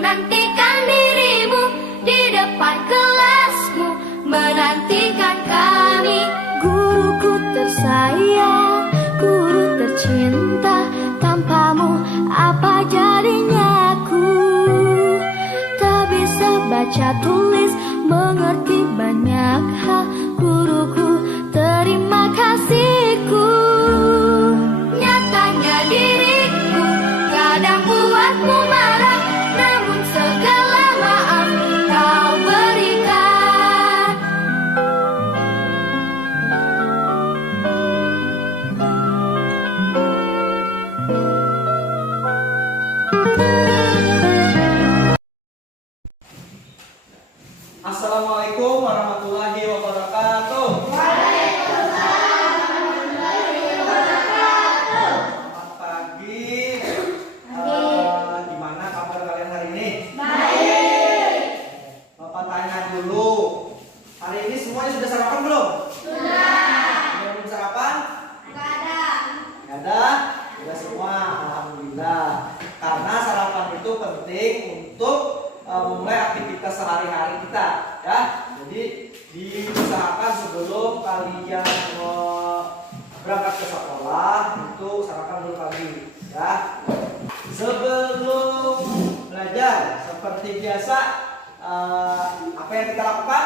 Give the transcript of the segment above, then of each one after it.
menantikan dirimu di depan kelasmu, menantikan kami. Guruku tersayang, guru tercinta, tanpamu apa jadinya aku? Tak bisa baca tulis, mengerti banyak hal. Guruku, terima kasihku. Nyatanya diriku kadang buatmu marah, namun segala maaf kau berikan. Assalamualaikum warahmatullahi wabarakatuh. Waalaikumsalam warahmatullahi wabarakatuh. Selamat pagi. Gimana kabar kalian hari ini? Baik. Bapak tanya dulu. Hari ini semuanya sudah sarapan belum? Sudah. Belum sarapan? Enggak ada. Nggak ada? Sudah semua. Alhamdulillah. Karena sarapan itu penting untuk memulai aktivitas sehari-hari kita, ya. Jadi diusahakan sebelum kalian berangkat ke sekolah itu sarapan dulu pagi, ya. Sebelum belajar seperti biasa, apa yang kita lakukan?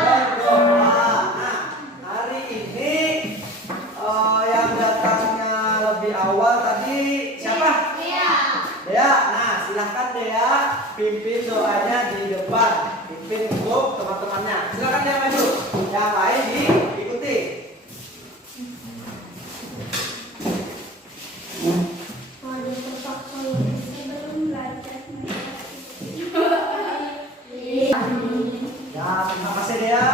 Berdoa. Nah, hari ini yang datangnya lebih awal tadi siapa? Dea. Nah, silahkan Dea pimpin doanya di depan, pimpin untuk teman-temannya. Silahkan Dea maju, yang lain diikuti. Ya, terima kasih Dea.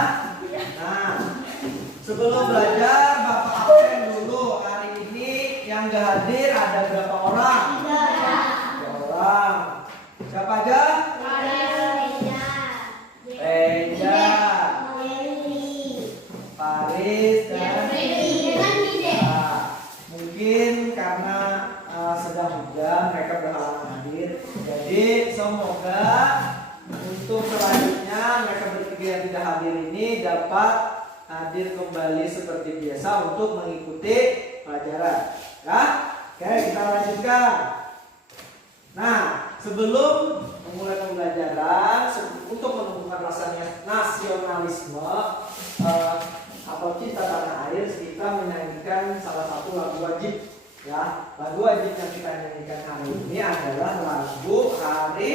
Nah, sebelum belajar Bapak absen dulu. Hari ini yang gak hadir ada berapa orang? 3 orang. Siapa aja? Reja, Paris, dan nah, mungkin karena sedang hujan mereka berhalangan hadir. Jadi semoga untuk selanjutnya mereka bertiga yang tidak hadir ini dapat hadir kembali seperti biasa untuk mengikuti pelajaran. Ya, oke kita lanjutkan. Nah, sebelum memulai pembelajaran untuk menumbuhkan rasa nasionalisme atau cinta tanah air, kita menyanyikan salah satu lagu wajib. Ya, lagu wajib yang kita nyanyikan hari ini adalah lagu Hari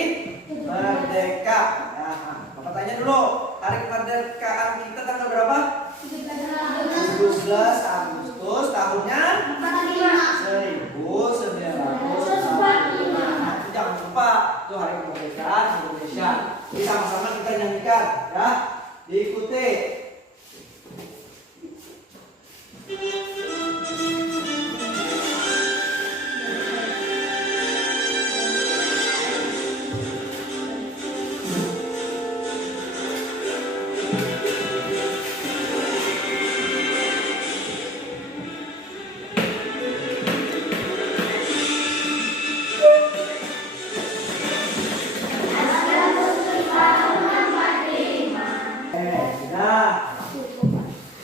Merdeka. Ya, Bapak tanya dulu, hari kemerdekaan kita tanggal berapa? 17 Agustus tahunnya 1945. Nah, jangan lupa itu hari kemerdekaan Indonesia. Jadi sama-sama kita nyanyikan, ya. Diikuti.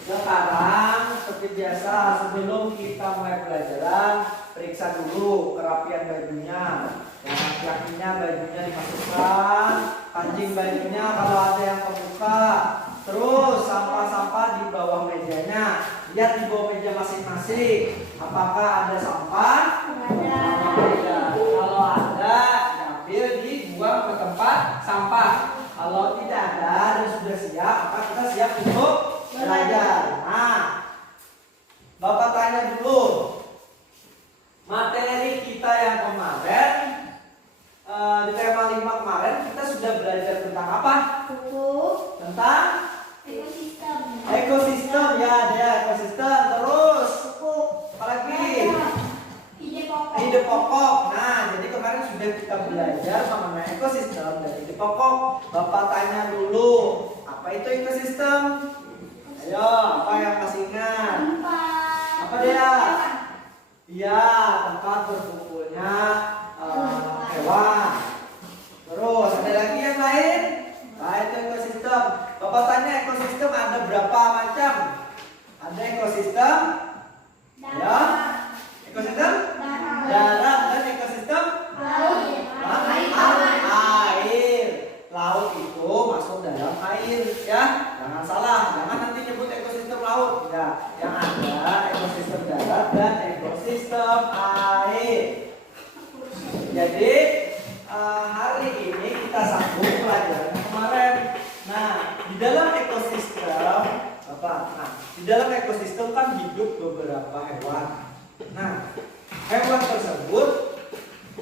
Sekarang seperti biasa sebelum kita mulai pelajaran, periksa dulu kerapian bajunya. Yang laki-lakinya bajunya dimasukkan, kancing bajunya kalau ada yang terbuka. Terus sampah-sampah di bawah mejanya. Lihat di bawah meja masing-masing. Apakah ada sampah? Ada. Kalau ada, diambil dibuang ke tempat sampah. Kalau tidak ada dan sudah siap, maka kita siap untuk belajar. Nah, Bapak tanya dulu, materi kita yang kemarin di tema 5 kemarin kita sudah belajar tentang apa? Tentang ekosistem, ya, ada ekosistem. Terus apa lagi? Ide pokok. Nah, jadi kemarin sudah kita belajar mengenai ekosistem dan ide pokok. Bapak tanya dulu, apa itu ekosistem? Ayo, apa yang masih ingat? Apa dia? Iya, tempat berkumpulnya hewan. Terus ada lagi yang lain? Nah, itu ekosistem. Bapak tanya ekosistem ada berapa macam? Ada ekosistem ya, ekosistem darat dan ekosistem air. Laut itu masuk dalam air ya. Jangan salah, jangan nanti nyebut ekosistem laut. Ya, yang ada ekosistem darat dan ekosistem air. Jadi hari ini kita sambung pelajaran kemarin. Nah, di dalam ekosistem apa? Nah, di dalam ekosistem kan hidup beberapa hewan. Nah, hewan tersebut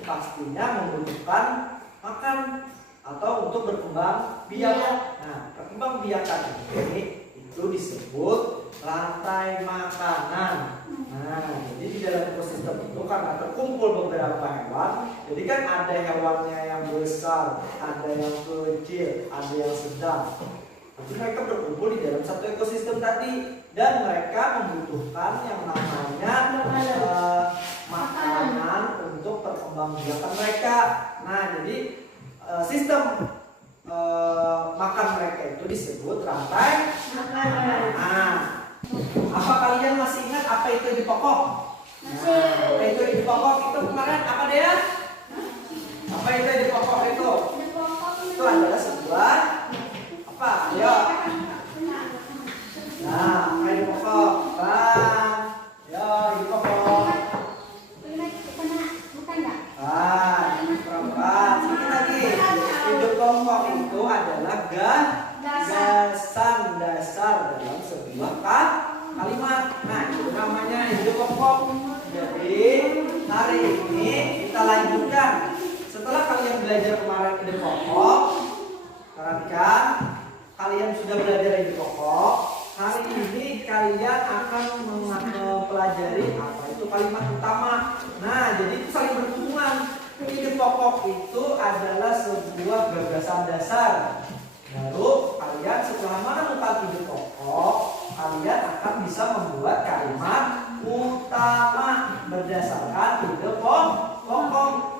pastinya membutuhkan makan atau untuk berkembang biak. Nah, berkembang biakan ini itu disebut rantai makanan. Nah, jadi di dalam ekosistem itu karena terkumpul beberapa hewan, jadi kan ada hewannya yang besar, ada yang kecil, ada yang sedang. Jadi mereka berkumpul di dalam satu ekosistem tadi dan mereka membutuhkan yang namanya makanan untuk perkembangbiakan mereka. Nah, jadi sistem makan mereka itu disebut rantai makanan. Nah, apa kalian masih ingat apa itu ide pokok? Apa itu ide pokok itu kemarin apa dia? Apa itu ide pokok itu? Itu adalah sebuah apa? Ayo. Nah, ide pokok. Ya, ide pokok. Sedikit lagi. Ide pokok itu adalah gagasan dasar dalam sebuah kalimat. Nah, itu namanya ide pokok. Jadi hari ini kita lanjutkan. Setelah kalian belajar kemarin ide pokok, perhatikan, kalian sudah belajar ide pokok. Hari ini kalian akan mempelajari apa itu kalimat utama. Nah, jadi itu saling berhubungan. Ide pokok itu adalah sebuah gagasan dasar. Baru kalian setelah menemukan ide pokok, kalian akan bisa membuat kalimat utama berdasarkan ide pokok.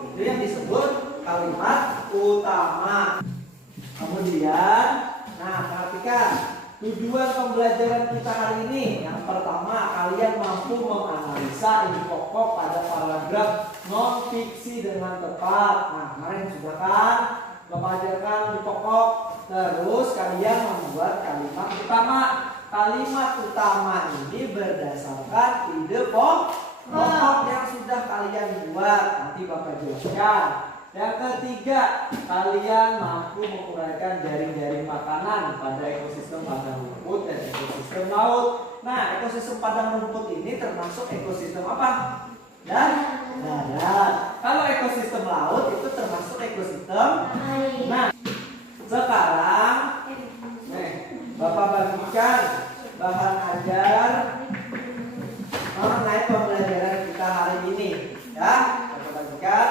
Itu yang disebut kalimat utama. Kemudian, nah perhatikan tujuan pembelajaran kita hari ini. Yang pertama, kalian mampu menganalisa ide pokok pada paragraf non fiksi dengan tepat. Nah, kemarin sudah kan mengajarkan ide pokok. Terus kalian membuat kalimat utama. Kalimat utama ini berdasarkan ide pokok yang sudah kalian buat. Nanti Bapak jelaskan. Yang ketiga, kalian mampu menguraikan jaring-jaring makanan pada ekosistem padang rumput dan ekosistem laut. Nah, ekosistem padang rumput ini termasuk ekosistem apa? Darat. Kalau ekosistem laut itu termasuk ekosistem. Nah, sekarang Bapak bagikan bahan ajar mengenai pembelajaran kita hari ini. Ya, Bapak bagikan.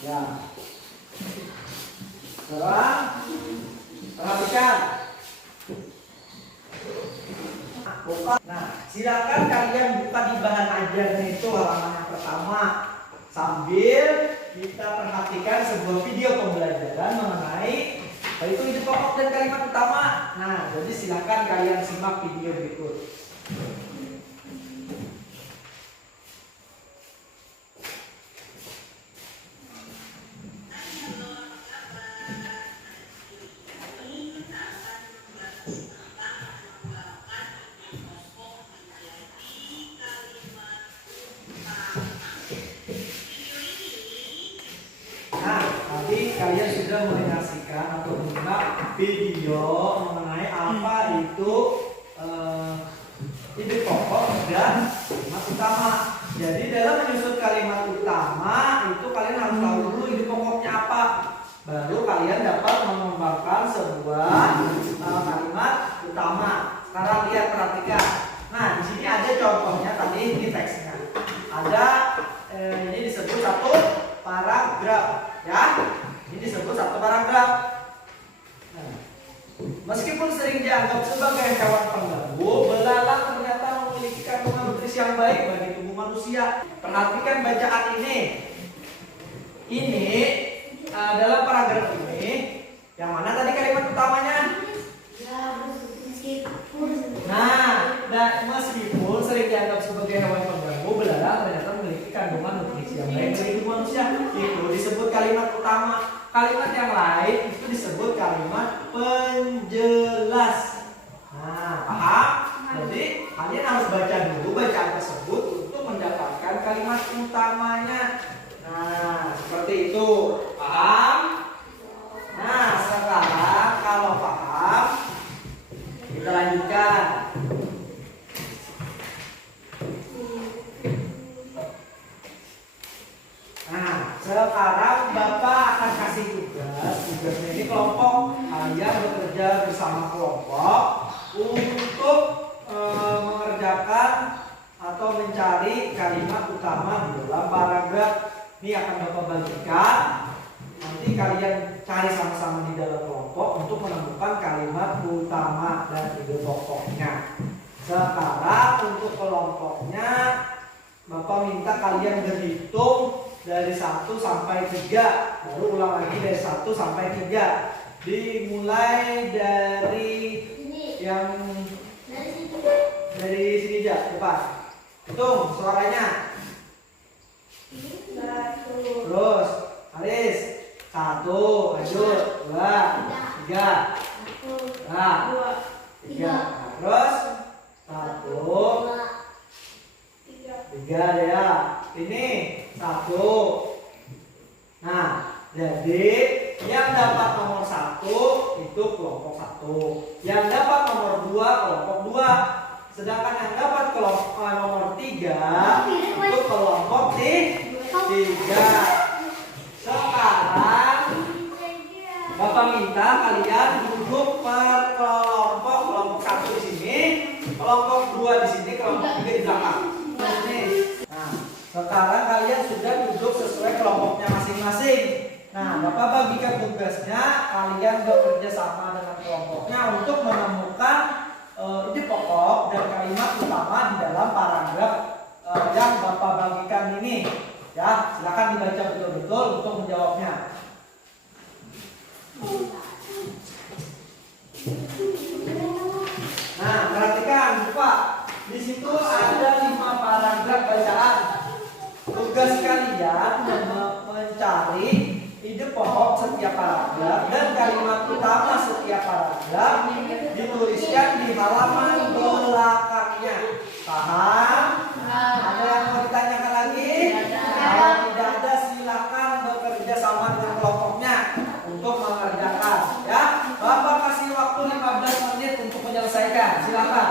Ya. Sekarang perhatikan. Nah, silakan kalian buka di bahan ajarnya itu halaman yang pertama sambil kita perhatikan sebuah video pembelajaran mengenai itu ide pokok dan kalimat utama. Nah, jadi silakan kalian simak video berikut. Kalian sudah menyaksikan atau menyimak video mengenai apa itu ide pokok dan kalimat utama. Jadi dalam menyusun kalimat utama itu kalian harus tahu dulu ide pokoknya apa. Baru kalian dapat mengembangkan sebuah kalimat utama. Sekarang lihat, perhatikan. Nah, di sini ada contohnya tadi ini teksnya. Ada ini disebut satu paragraf, ya. Meskipun sering dianggap sebagai hewan pengganggu, belalang ternyata memiliki kandungan nutrisi yang baik bagi tubuh manusia. Perhatikan bacaan ini. Ini dalam paragraf ini, yang mana tadi kalimat utamanya? Nah, dan meskipun sering dianggap sebagai hewan pengganggu, belalang ternyata memiliki kandungan nutrisi yang baik bagi tubuh manusia. Itu disebut kalimat utama. Kalimat yang lain itu disebut kalimat penjelas. Nah, paham? Jadi kalian harus baca dulu bacaan tersebut untuk mendapatkan kalimat utamanya. Nah, seperti itu. Paham? Nah, sekarang kalau paham, kita lanjutkan. Nah, sekarang Bapak akan kasih tugas. Tugasnya ini kelompok kalian bekerja bersama kelompok untuk mengerjakan atau mencari kalimat utama di dalam paragraf. Ini akan Bapak bagikan. Nanti kalian cari sama-sama di dalam kelompok untuk menemukan kalimat utama dan ide pokoknya. Sekarang untuk kelompoknya Bapak minta kalian berhitung dari 1 sampai 3. Baru ulang lagi dari 1 sampai 3. Dimulai dari yang dari sini aja, depan. Hitung suaranya. Terus, Aris. 1, lanjut. 2, 3. Nah, 3. Terus 1, 3 ya. Ini 1. Nah, jadi yang dapat nomor 1 itu kelompok 1. Yang dapat nomor 2 kelompok 2. Sedangkan yang dapat kelompok nomor 3 itu kelompok 3. Sekarang Bapak minta kalian duduk per kelompok. Kelompok 1 di sini, kelompok 2 di sini, kelompok 3 di belakang. Nah, sekarang kalian sudah duduk sesuai kelompoknya masing-masing. Nah, Bapak bagikan tugasnya, kalian bekerja sama dengan kelompoknya untuk menemukan ide pokok dan kalimat utama di dalam paragraf yang Bapak bagikan ini. Ya, silakan dibaca betul-betul untuk menjawabnya. Nah, perhatikan, Pak. Di situ ada 5 paragraf bacaan. Tugas kalian mencari ide pokok setiap paragraf dan kalimat utama setiap paragraf dituliskan di halaman belakangnya. Paham? Ada yang mau ditanyakan lagi? Kalau tidak ada, silakan bekerja sama dengan kelompoknya untuk mengerjakan. Ya, Bapak kasih waktu 15 menit untuk menyelesaikan. Silakan.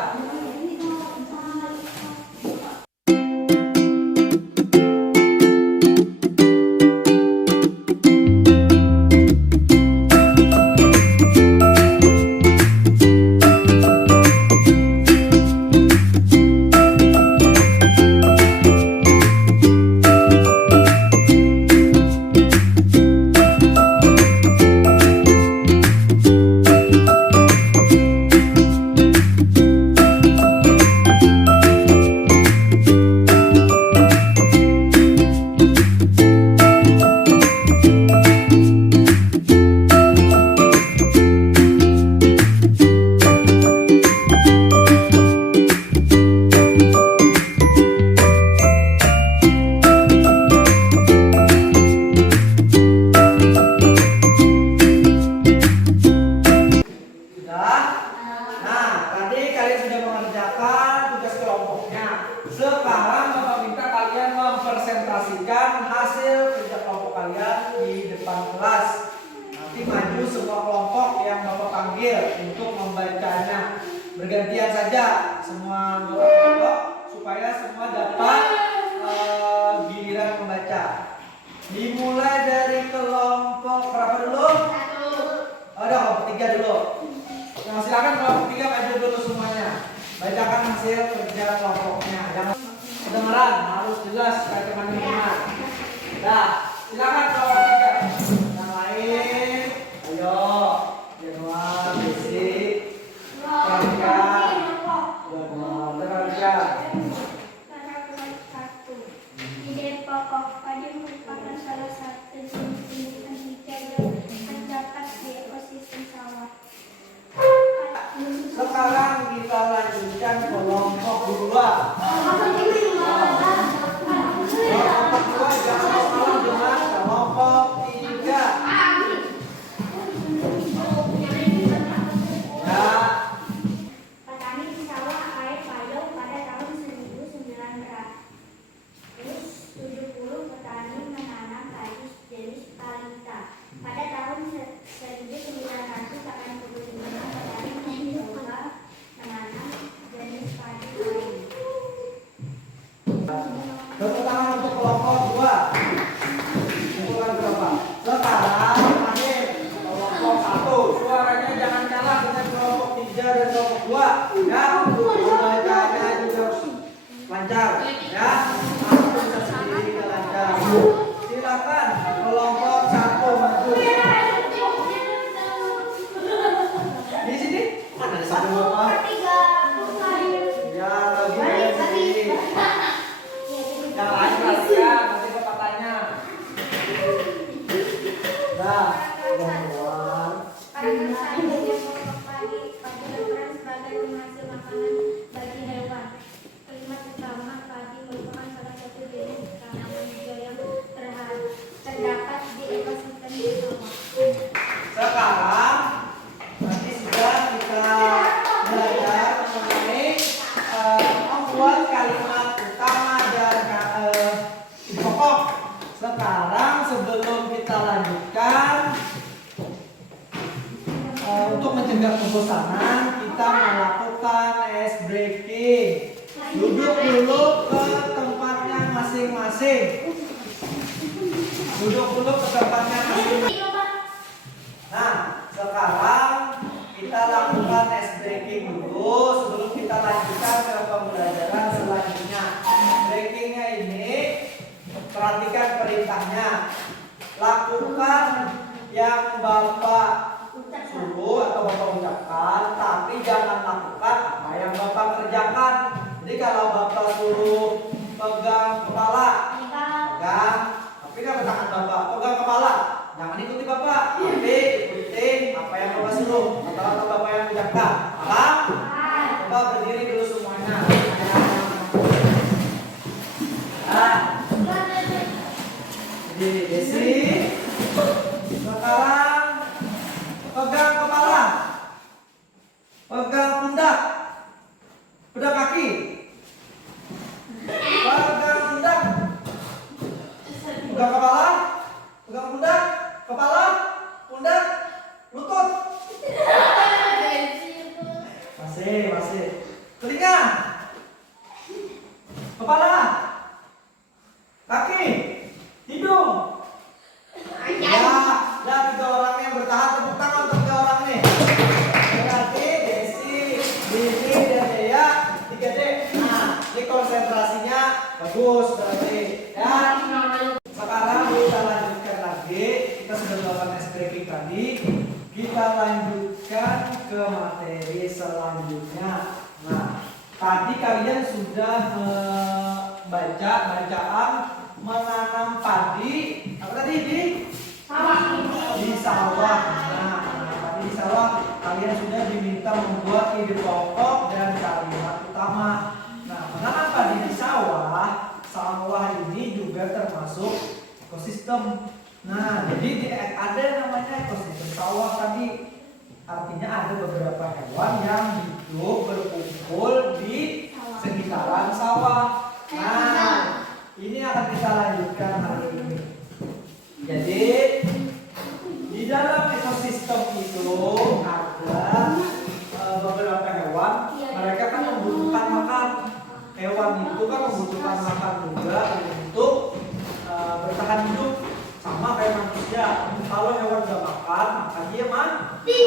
Sekarang Bapak minta kalian mempresentasikan hasil kerja kelompok kalian di depan kelas. Nanti maju semua kelompok yang Bapak panggil untuk membacanya. Bergantian saja semua anggota kelompok supaya semua dapat giliran membaca. Dimulai dari kelompok berapa dulu? 1. Ada kelompok 3 dulu. Nah, silakan kelompok 3 maju dulu semuanya. Bacakan hasil kerja kelompoknya. Yang kedengaran harus jelas supaya teman-teman. Nah, silakan kelompok 3. Yang lain, ayo. Januar, Desi. hewan. Para sayur yang pokok padi berperan sebagai penghasil makanan bagi hewan. Kalimat utama padi merupakan salah satu jenis tanaman hijau yang terdapat di ekosistem di sawah. Sekarang nanti sudah kita belajar mengenai membuat kalimat utama dan pokok. Sekarang sebelum kita lanjutkan, untuk mencegah kebosanan kita melakukan ice breaking. Duduk dulu ke tempatnya masing-masing. Duduk dulu ke tempatnya masing-masing. Nah, sekarang kita lakukan ice breaking dulu sebelum kita lanjutkan ke pembelajaran selanjutnya. Breakingnya ini, perhatikan perintahnya. Lakukan yang Bapak suruh atau Bapak ucapkan, tapi jangan lakukan apa yang Bapak kerjakan. Jadi kalau Bapak suruh pegang kepala, pegang, tapi kan tangan Bapak pegang kepala, jangan ikuti Bapak, tapi ikuti apa yang Bapak suruh atau Bapak yang ucapkan. Paham? Coba berdiri dulu semuanya. Nah, jadi Desi, sekarang pegang kepala, pegang pundak, pundak kaki, pegang pundak, pegang kepala, pegang pundak, kepala, pundak, lutut. Masih. Telinga, kepala, kaki, hidung. Ya, tiga orang yang bertahan, tepuk tangan untuk tiga orang nih. Berarti Desi, Dini, dan Dea 3D. Nah, ini konsentrasinya bagus berarti. Ya. Sekarang kita lanjutkan lagi. Kita sudah melakukan ice breaking tadi. Kita lanjutkan ke materi selanjutnya. Nah, tadi kalian sudah baca bacaan menanam padi. Apa tadi di sawah. Nah, tadi di sawah kalian sudah diminta membuat ide pokok dan kalimat utama. Nah, menanam padi di sawah, sawah ini juga termasuk ekosistem. Nah, jadi ada namanya ekosistem sawah tadi. Artinya ada beberapa hewan yang hidup berkumpul di sekitaran sawah. Nah, ini akan kita lanjutkan hari ini. Jadi di dalam ekosistem itu ada beberapa hewan. Mereka kan membutuhkan makan. Hewan itu kan membutuhkan makan juga untuk bertahan hidup, sama kayak manusia. Kalau hewan gak makan, maka dia mati.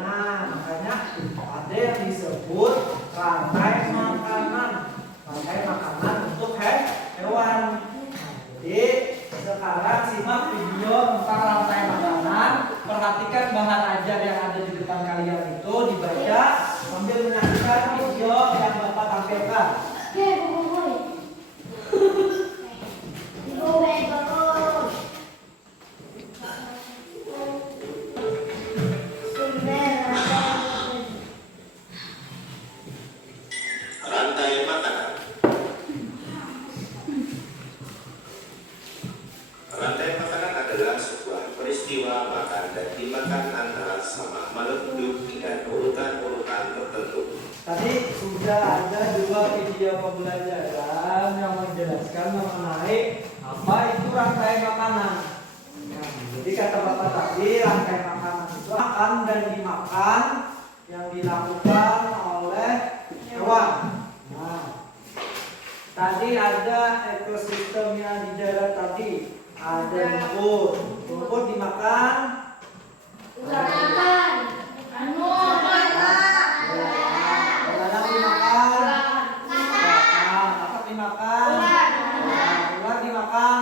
Nah, makanya ada yang disebut rantai makanan. Rantai makanan untuk hewan. Jadi sekarang simak video tentang rantai makanan. Perhatikan bahan ajar yang ada di depan kalian itu dibaca sambil menyaksikan video yang Bapak tampilkan. Rantai makanan. Rantai makanan adalah sebuah peristiwa makan dan dimakan antara sama makhluk dengan urutan-urutan tertentu. Tadi sudah ada dua video pembelajaran yang menjelaskan mengenai apa itu rantai makanan. Nah, jadi kata Bapak tadi, rantai makanan itu makan dan dimakan yang dilakukan oleh hewan. Nah, tadi ada ekosistemnya di darat tadi. Ada rumput dimakan. Belalang dimakan. Kakak dimakan. Ular dimakan.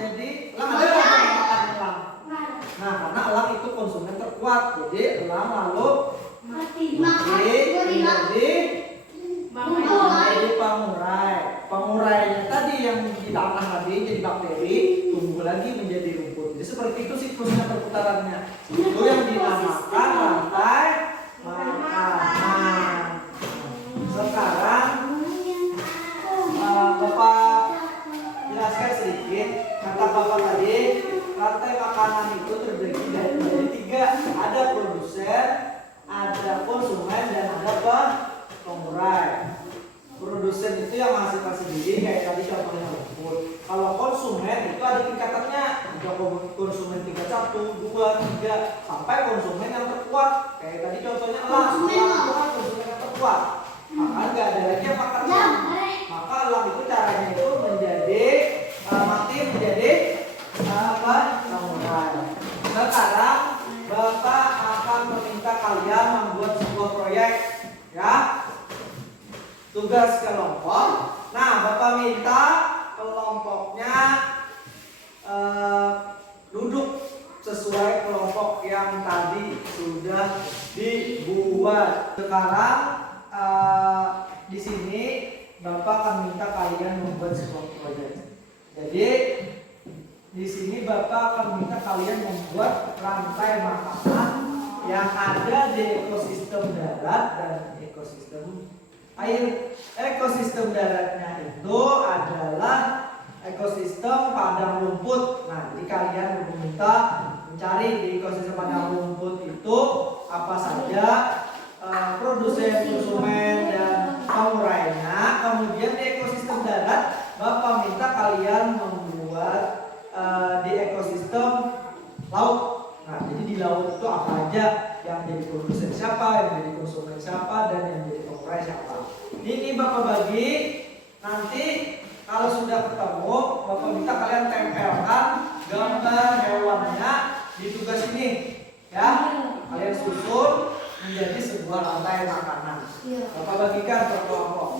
Jadi elang ada nggak yang makan elang? Nah, karena elang itu konsumen terkuat, jadi elang lalu menjadi pengurai. Pengurainya tadi yang di tanah tadi jadi bakteri, tumbuh lagi menjadi rumput. Jadi seperti itu siklusnya perputarannya. Itu yang dinamakan rantai makanan. Sekarang Bapak jelaskan sedikit. Kata Bapak tadi, rantai makanan itu terbagi dari tiga. Ada produsen, ada konsumen, dan ada pengurai. Produsen itu yang menghasilkan sendiri, kayak tadi contohnya rumput. Kalau konsumen itu ada tingkatannya. Ada konsumen tingkat 1, 2, 3 sampai konsumen yang terkuat. Kayak tadi contohnya elang itu kan konsumen yang terkuat. Maka nggak ada lagi yang makan elang. Maka elang itu caranya itu menjadi mati menjadi pengurai. Sekarang Bapak akan meminta kalian membuat sebuah proyek, ya. Tugas kelompok. Nah, Bapak minta kelompoknya duduk sesuai kelompok yang tadi sudah dibuat. Sekarang di sini Bapak akan minta kalian membuat sebuah proyek. Jadi di sini Bapak akan minta kalian membuat rantai makanan yang ada di ekosistem darat dan ekosistem air. Ekosistem daratnya itu adalah ekosistem padang rumput. Nah, jadi kalian diminta mencari di ekosistem padang rumput itu apa saja produsen, konsumen, dan pengurainya. Kemudian di ekosistem darat, Bapak minta kalian membuat di ekosistem laut. Nah, jadi di laut itu apa aja yang jadi produsen siapa, yang jadi konsumen siapa, dan yang jadi pengurai siapa. Ini Bapak bagi. Nanti kalau sudah ketemu, Bapak minta kalian tempelkan gambar hewannya di tugas ini, ya. Kalian susun menjadi sebuah rantai makanan. Bapak bagikan per kelompok.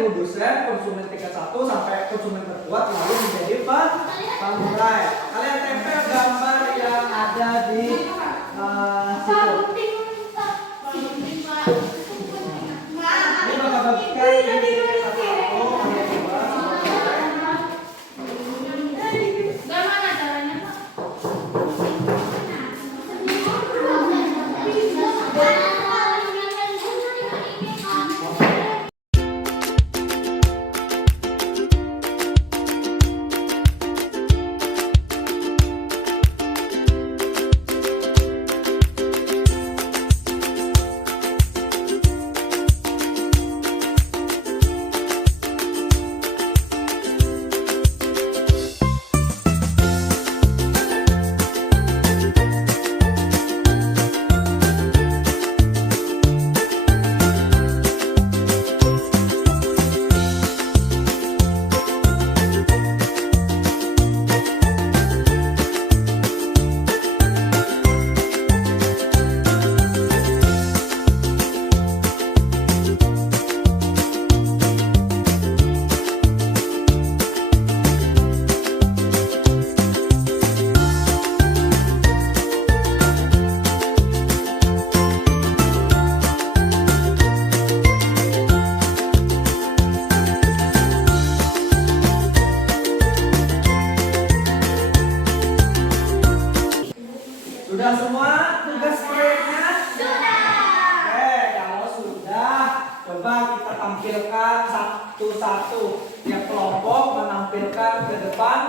Produsen, konsumen tingkat 1 sampai konsumen terkuat, lalu menjadi pengurai. Kalian tempel gambar yang ada di situ. Ini bakal bagikan di satu. Gimana caranya, Pak? Sudah semua tugas proyeknya? Sudah. Oke, kalau sudah, coba kita tampilkan satu-satu. Tiap kelompok menampilkan ke depan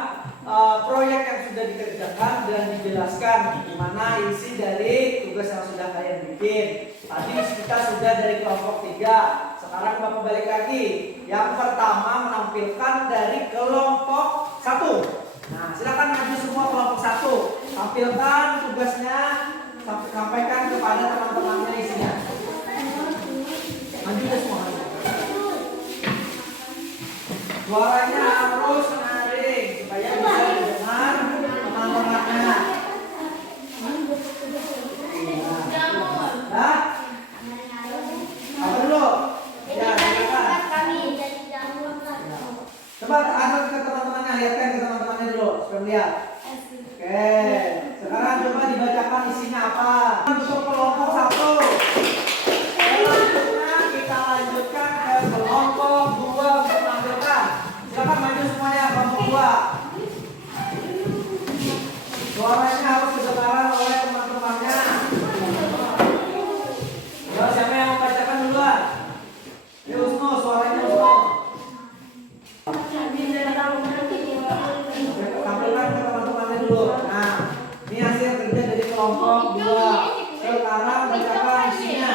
proyek yang sudah dikerjakan dan dijelaskan gimana isi dari tugas yang sudah kalian bikin. Tadi kita sudah dari kelompok 3. Sekarang Bapak balik lagi. Yang pertama menampilkan dari kelompok 1. Nah, silakan maju semua kelompok 1. Tampilkan tugasnya, sampaikan kepada teman-temannya isinya. Maju semua. Suaranya harus nyaring supaya bisa didengar teman-temannya. Nah, apa dulu? Ya, silakan. Coba angkat ke teman-temannya, lihatkan ke teman-temannya dulu, supaya lihat. Oke, sekarang coba dibacakan isinya apa. Untuk kelompok 1. Selanjutnya kita lanjutkan ke kelompok 2 untuk menampilkan. Silakan maju semuanya kelompok 2. Suaranya harus kedengaran oleh teman-temannya. Ya, siapa yang membacakan duluan? Usno, suaranya Usno. Tampilkan ke teman-temannya dulu. Nah, ini hasil kerja dari kelompok 2. Sekarang bacakan isinya.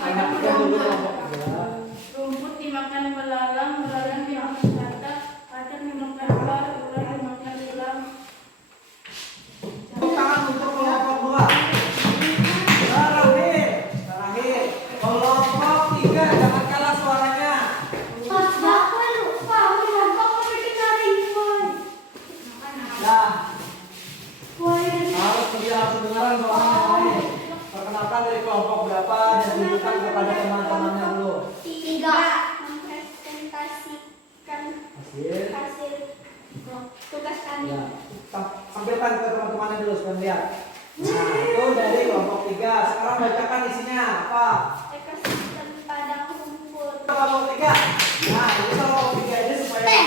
Anak kita dulu kelompok 2. Rumput dimakan belalang, belalang dimakan katak, katak dimakan ular, ular dimakan ulam. Tepuk tangan untuk kelompok 2. Terakhir. Kelompok 3, jangan kalah suaranya. Nah, harus kedengaran suaranya baik. Perkenalkan dari kelompok berapa dan tunjukkan kepada teman-temannya dulu. Mempresentasikan Hasil. hasil tugas kami. Ya, tampilkan ke teman-temannya dulu supaya lihat. Nah, itu dari kelompok 3. Sekarang bacakan isinya apa? Ekosistem padang rumput. Kelompok 3. Nah, ini kelompok 3 ini supaya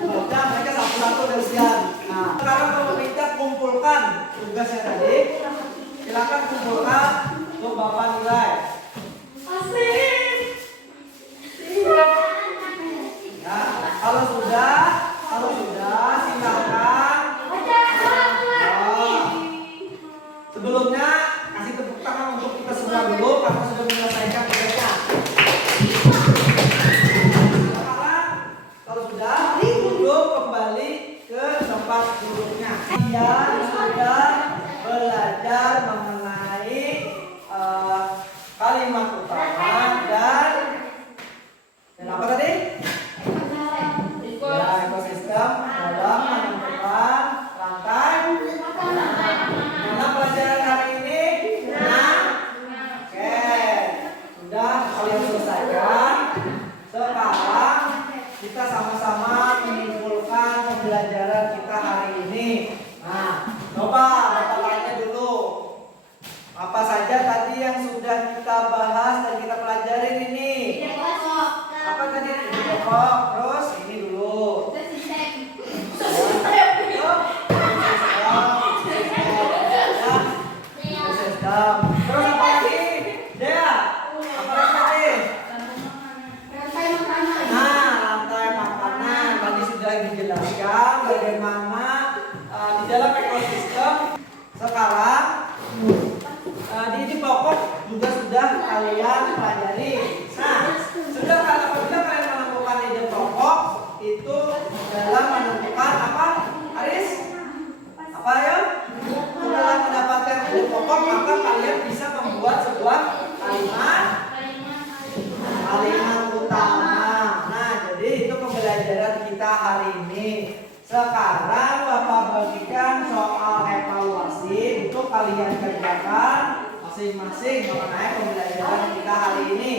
membaca mereka satu-satu dari sekian. Nah, sekarang kelompok 3 kumpulkan tugasnya tadi. Silakan kumpulkan untuk Bapak nilai. Ya, kalau sudah silakan. Sebelumnya kasih tepuk tangan untuk kita semua dulu karena sudah menyelesaikan tugasnya. Sekarang kalau sudah duduk kembali ke tempat duduknya. Kalian sudah belajar mengenai kalimat utama dan apa tadi? Ya, ekosistem dalam menentukan rantai. Mana pelajaran hari ini? Oke, sudah kalian selesaikan. Sekarang kita sama-sama menyimpulkan pembelajaran kita hari ini. Nah, coba Bapak tanya dulu. Apa saja tadi yang sudah kita bahas dan kita pelajarin ini? Apa tadi? Pokok. Terus ini dulu. Terus apa lagi? Dea, apa lagi tadi? Nah, rantai makanan tadi sudah dijelaskan bagaimana di dalam ekosistem. Sekarang di pokok juga sudah kalian pelajari. Nah, sudah apabila kalian menemukan ide pokok itu dalam menentukan apa? Aris? Apa ya? Setelah mendapatkan ide pokok maka kalian bisa membuat sebuah kalimat utama. Nah, jadi itu pembelajaran kita hari ini. Sekarang Bapak bagikan soal evaluasi untuk kalian kerjakan masing-masing mengenai pembelajaran kita hari ini.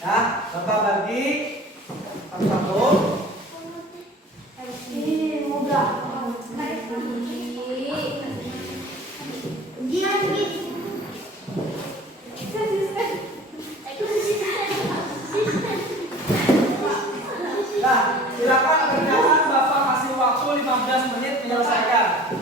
Nah, Bapak bagi satu-satu. Nah, silakan kerjakan. Bapak kasih waktu 15 menit menyelesaikan.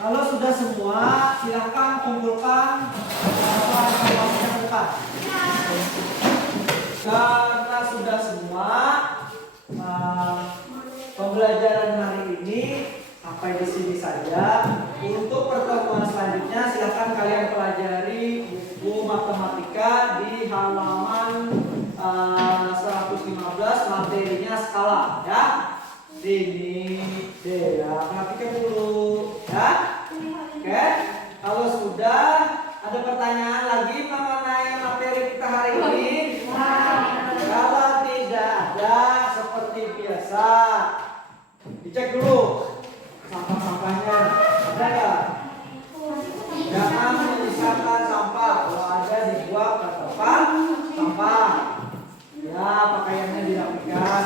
Kalau sudah semua, silakan kumpulkan evaluasinya ke depan. Karena sudah semua, pembelajaran hari ini sampai di sini saja. Untuk pertemuan selanjutnya silakan kalian pelajari buku matematika di halaman 115, materinya skala ya. Sini deh ya, perhatikan dulu ya. Oke, kalau sudah Ada pertanyaan lagi mengenai materi kita hari ini? Kalau tidak ada, seperti biasa, dicek dulu sampah-sampahnya. Ada nggak? Jangan menyisakan sampah. Kalau ada dibuang ke tempat sampah. Ya, pakaiannya dirapikan.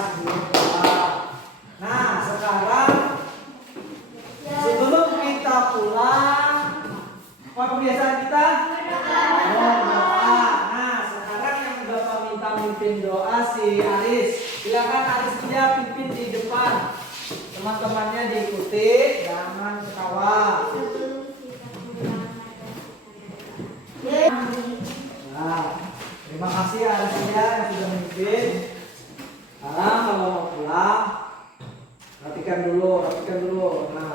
Nah, sekarang sebelum kita pulang, apa kebiasaan kita? Doa. Nah, sekarang yang Bapak minta mimpin doa si Aris. Silakan Aris dia pimpin di depan. Teman-temannya diikuti, jangan ketawa. Nah, terima kasih Aris dia yang sudah memimpin. Sekarang kalau mau pulang, rapikan dulu. Nah,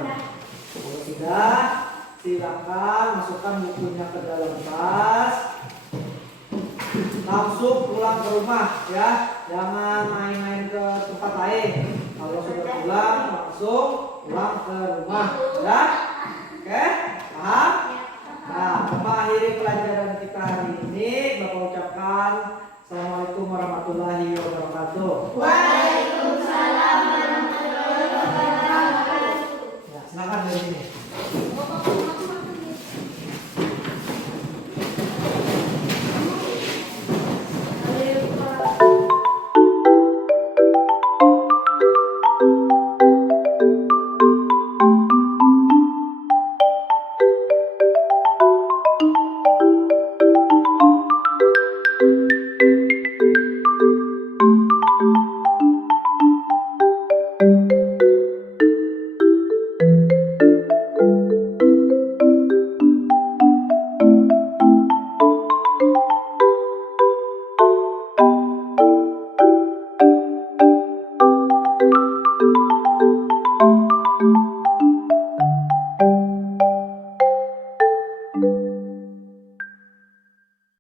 kalau sudah, silakan masukkan bukunya ke dalam tas. Langsung pulang ke rumah ya, jangan main-main ke tempat lain. Kalau sudah pulang, langsung pulang ke rumah ya. Oke, paham? Nah, Bapak akhiri pelajaran kita hari ini. Bapak ucapkan Assalamualaikum warahmatullahi wabarakatuh.